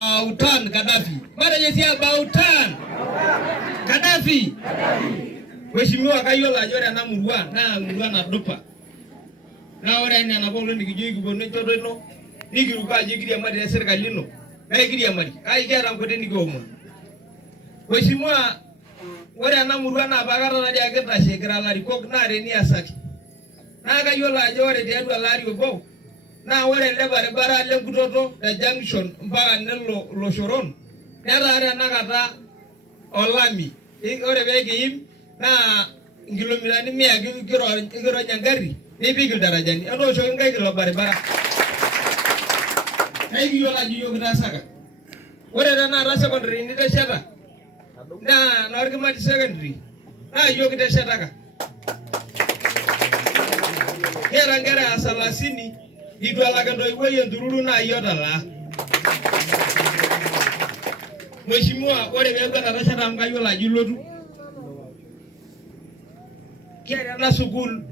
Bautan Gaddafi. Mara jesia Bautan Gaddafi. Mheshimiwa kayola ajore na murua na dupa. Na ore ene na bolo nikijoi kibone chodono. Nikiruka jigiria mari ya serikali no. Na igiria mari. Ai kera ngote nikoma. Mheshimiwa ore na murua na bagara na dia geta shekira lari kok na reni asaki. Na kayola ajore dia lari obo. Na ore le barabara le kutoto the junction mpaka nelo loshoron nera nakata olami ore begiim na kilomitani 100 kiro nyangari nipiki darajani ano sho ngai kilo barabara ai yola jiyo kitasaka ore na ra secondary ni tesheta na norkimati secondary na yo kiteshetaka kera ngera asalasini Idwala kando iwe Ntururu na yotala. Mheshimiwa ore bebe na tashata mkayola jilotu. Kiara na sukul